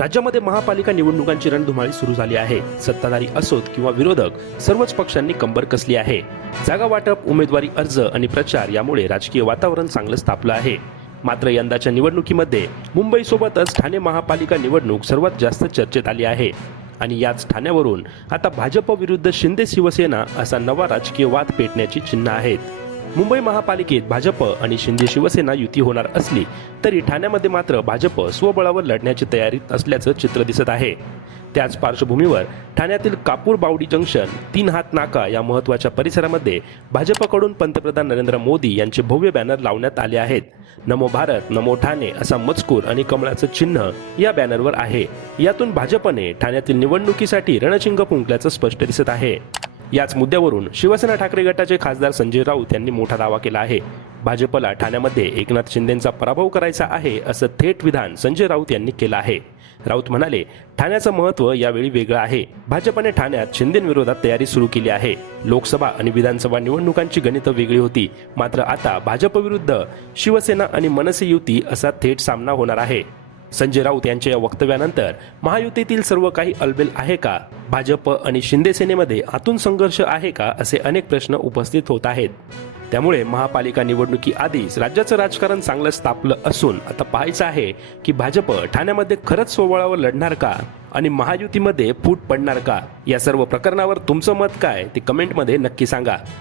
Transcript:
राज्यामध्ये महापालिका निवडणुकांची रणधुमाळी सुरू झाली आहे. सत्ताधारी असोत किंवा विरोधक सर्वच पक्षांनी कंबर कसली आहे. जागा वाटप उमेदवारी अर्ज आणि प्रचार यामुळे राजकीय वातावरण चांगलंच तापलं आहे. मात्र यंदाच्या निवडणुकीमध्ये मुंबईसोबतच ठाणे महापालिका निवडणूक सर्वात जास्त चर्चेत आली आहे. आणि याच ठाण्यावरून आता भाजप विरुद्ध शिंदे शिवसेना असा नवा राजकीय वाद पेटण्याची चिन्ह आहेत. मुंबई महापालिकेत भाजप आणि शिंदे शिवसेना युती होणार असली तरी ठाण्यामध्ये मात्र भाजप स्वबळावर लढण्याची तयारीत असल्याचं चित्र दिसत आहे. त्याच पार्श्वभूमीवर ठाण्यातील कापूर बावडी जंक्शन तीन हात नाका या महत्त्वाच्या परिसरामध्ये भाजपकडून पंतप्रधान नरेंद्र मोदी यांचे भव्य बॅनर लावण्यात आले आहेत. नमो भारत नमो ठाणे असा मजकूर आणि कमळाचं चिन्ह या बॅनरवर आहे. यातून भाजपने ठाण्यातील निवडणुकीसाठी रणशिंग फुंकल्याचं स्पष्ट दिसत आहे. याच मुद्द्यावरून शिवसेना ठाकरे गटाचे खासदार संजय राऊत यांनी मोठा दावा केला आहे. भाजपला ठाण्यामध्ये एकनाथ शिंदेचा पराभव करायचा आहे असं थेट विधान संजय राऊत यांनी केलं आहे. राऊत म्हणाले ठाण्याचं महत्त्व यावेळी वेगळं आहे. भाजपने ठाण्यात शिंदेविरोधात तयारी सुरू केली आहे. लोकसभा आणि विधानसभा निवडणुकांची गणितं वेगळी होती. मात्र आता भाजपविरुद्ध शिवसेना आणि मनसे युती असा थेट सामना होणार आहे. संजय राऊत यांच्या या वक्तव्यानंतर महायुतीतील सर्व काही अलबेल आहे का? भाजप आणि शिंदे सेनेमध्ये आतून संघर्ष आहे का? असे अनेक प्रश्न उपस्थित होत आहेत. त्यामुळे महापालिका निवडणुकी आधीच राज्याचं राजकारण चांगलंच तापलं असून आता पाहायचं आहे की भाजप ठाण्यामध्ये खरंच सोवळावर लढणार का? आणि महायुतीमध्ये फूट पडणार का? या सर्व प्रकरणावर तुमचं मत काय? ते कमेंटमध्ये नक्की सांगा.